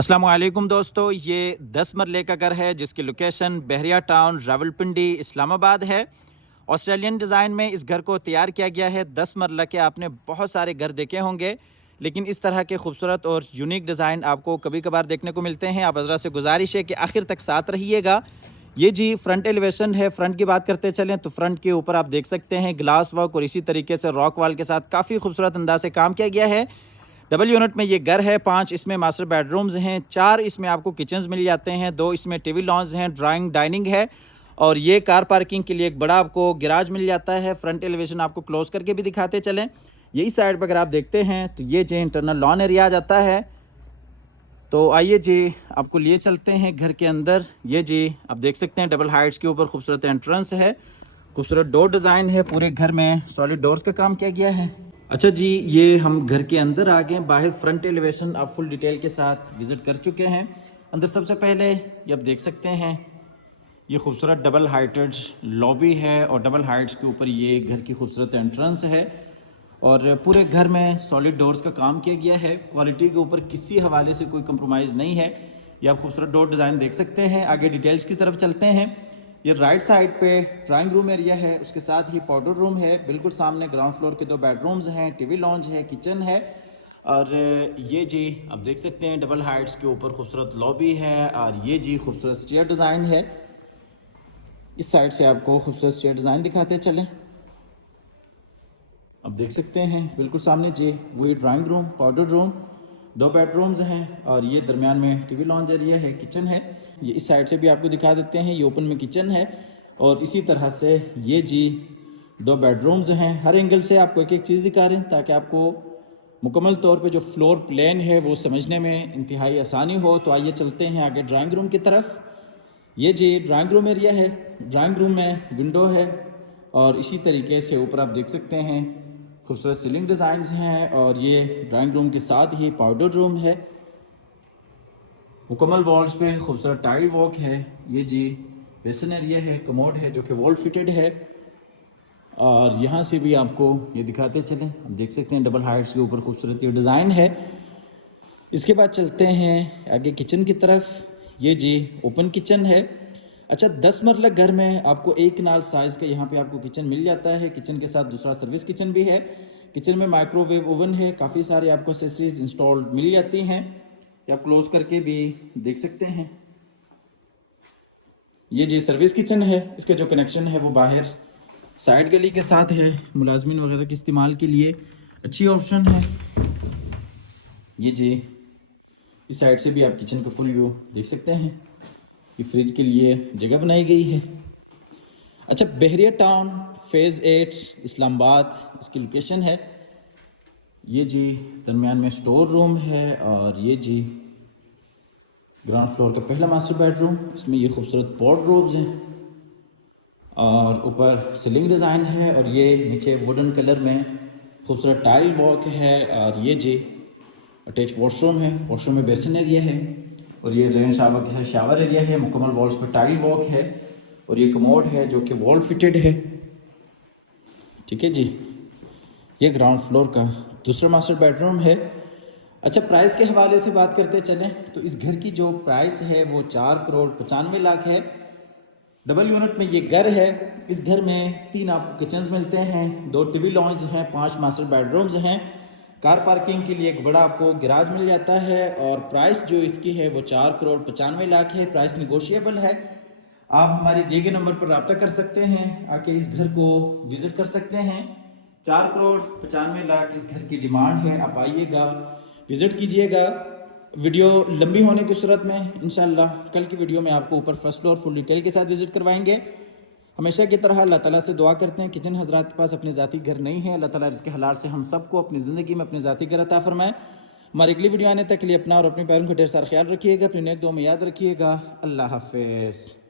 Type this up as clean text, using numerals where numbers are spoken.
अस्सलाम वालेकुम दोस्तों, ये 10 मरले का घर है जिसकी लोकेशन बहरिया टाउन, रावलपिंडी, इस्लामाबाद है। ऑस्ट्रेलियन डिज़ाइन में इस घर को तैयार किया गया है। 10 मरला के आपने बहुत सारे घर देखे होंगे, लेकिन इस तरह के खूबसूरत और यूनिक डिज़ाइन आपको कभी कभार देखने को मिलते हैं। आप हज़रत से गुजारिश है कि आखिर तक साथ रहिएगा। ये जी फ्रंट एलिवेशन है। फ्रंट की बात करते चलें तो फ्रंट के ऊपर आप देख सकते हैं ग्लास वर्क और इसी तरीके से रॉक वाल के साथ काफ़ी खूबसूरत अंदाज से काम किया गया है। डबल यूनिट में ये घर है। 5 इसमें मास्टर बेडरूम्स हैं, 4 इसमें आपको किचन्स मिल जाते हैं, 2 इसमें टीवी लॉन्ज हैं, ड्राइंग डाइनिंग है और ये कार पार्किंग के लिए एक बड़ा आपको गैराज मिल जाता है। फ्रंट एलिवेशन आपको क्लोज करके भी दिखाते चलें। यही साइड पर अगर आप देखते हैं तो ये जी इंटरनल लॉन एरिया आ जाता है। तो आइए जी आपको लिए चलते हैं घर के अंदर। ये जी आप देख सकते हैं डबल हाइट्स के ऊपर खूबसूरत एंट्रेंस है, खूबसूरत डोर डिज़ाइन है, पूरे घर में सॉलिड डोर्स का काम किया गया है। अच्छा जी, ये हम घर के अंदर आ गए। बाहर फ्रंट एलिवेशन आप फुल डिटेल के साथ विज़िट कर चुके हैं। अंदर सबसे पहले ये आप देख सकते हैं ये खूबसूरत डबल हाइटेड लॉबी है और डबल हाइट्स के ऊपर ये घर की खूबसूरत एंट्रेंस है और पूरे घर में सॉलिड डोर्स का काम किया गया है। क्वालिटी के ऊपर किसी हवाले से कोई कंप्रोमाइज़ नहीं है। ये आप खूबसूरत डोर डिज़ाइन देख सकते हैं। आगे डिटेल्स की तरफ चलते हैं। ये राइट साइड पे ड्राइंग रूम एरिया है, उसके साथ ही पाउडर रूम है। बिल्कुल सामने ग्राउंड फ्लोर के 2 बेडरूम्स हैं, टीवी लॉन्ज है, किचन है और ये जी आप देख सकते हैं डबल हाइट्स के ऊपर खूबसूरत लॉबी है और ये जी खूबसूरत स्टेयर डिज़ाइन है। इस साइड से आपको खूबसूरत स्टेयर डिज़ाइन दिखाते चलें। अब देख सकते हैं बिल्कुल सामने जी वही drawing room, powder room, 2 bedrooms हैं और ये दरमियान में टीवी लॉन्ज एरिया है, किचन है। ये इस साइड से भी आपको दिखा देते हैं, ये ओपन में किचन है और इसी तरह से ये जी 2 बेडरूम्स हैं। हर एंगल से आपको एक एक चीज़ दिखा रहे हैं ताकि आपको मुकम्मल तौर पे जो फ्लोर प्लान है वो समझने में इंतहाई आसानी हो। तो आइए चलते हैं आगे ड्राइंग रूम की तरफ। ये जी ड्राइंग रूम एरिया है। ड्राइंग रूम में विंडो है और इसी तरीके से ऊपर आप देख सकते हैं खूबसूरत सीलिंग डिज़ाइंस हैं और ये ड्राइंग रूम के साथ ही पाउडर रूम है। मुकम्मल वॉल्स पे खूबसूरत टाइल वर्क है। ये जी बेसन एरिया है, कमोड है जो कि वॉल फिटेड है और यहाँ से भी आपको ये दिखाते चलें। आप देख सकते हैं डबल हाइट्स के ऊपर खूबसूरत ये डिज़ाइन है। इसके बाद चलते हैं आगे किचन की तरफ। ये जी ओपन किचन है। अच्छा, 10 मरला घर में आपको एक कनाल साइज़ का यहाँ पे आपको किचन मिल जाता है। किचन के साथ दूसरा सर्विस किचन भी है। किचन में माइक्रोवेव ओवन है, काफ़ी सारे आपको एक्सेसरीज इंस्टॉल्ड मिल जाती हैं। ये आप क्लोज करके भी देख सकते हैं। ये जी सर्विस किचन है। इसके जो कनेक्शन है वो बाहर साइड गली के साथ है, मुलाजमिन वगैरह के इस्तेमाल के लिए अच्छी ऑप्शन है। ये जी इस साइड से भी आप किचन का फुल व्यू देख सकते हैं। ये फ्रिज के लिए जगह बनाई गई है। अच्छा, बहरिया टाउन फेज़ 8 इस्लामाबाद इसकी लोकेशन है। ये जी दरमियान में स्टोर रूम है और ये जी ग्राउंड फ्लोर का पहला मास्टर बेडरूम। इसमें ये खूबसूरत वार्डरोब्स हैं और ऊपर सीलिंग डिज़ाइन है और ये नीचे वुडन कलर में खूबसूरत टाइल वर्क है और ये जी अटैच वॉशरूम है। वॉशरूम में बेसिन एरिया है और ये रेन शावर के साथ शावर एरिया है। मुकम्मल वॉल्स पर टाइल वर्क है और ये कमोड है जो कि वॉल फिटेड है। ठीक है जी, ये ग्राउंड फ्लोर का दूसरा मास्टर बेडरूम है। अच्छा, प्राइस के हवाले से बात करते चलें तो इस घर की जो प्राइस है वो 4,95,00,000 है। डबल यूनिट में ये घर है। इस घर में 3 आपको किचन्स मिलते हैं, 2 टीवी लॉन्ज हैं, 5 मास्टर बेडरूम्स हैं। कार पार्किंग के लिए एक बड़ा आपको गैराज मिल जाता है और प्राइस जो इसकी है वो 4,95,00,000 है। प्राइस निगोशिएबल है। आप हमारे दिए गए नंबर पर रब्ता कर सकते हैं, आके इस घर को विज़िट कर सकते हैं। 4,95,00,000 इस घर की डिमांड है। आप आइएगा, विज़िट कीजिएगा। वीडियो लंबी होने की सूरत में इंशाल्लाह कल की वीडियो में आपको ऊपर फर्स्ट फ्लोर फुल डिटेल के साथ विज़िट करवाएंगे। हमेशा की तरह अल्लाह ताला से दुआ करते हैं किचन हजरात के पास अपने ज़ाती घर नहीं है, अल्लाह ताला रिज़्क़ हलाल से हम सबको अपनी ज़िंदगी में अपने ज़ाती घर अता फरमाए। हमारी अगली वीडियो आने तक के लिए अपना और अपने पैरों का ढेर सारा ख्याल रखिएगा। अपनी नेक दुआ में याद रखिएगा। अल्लाह हाफ़िज़।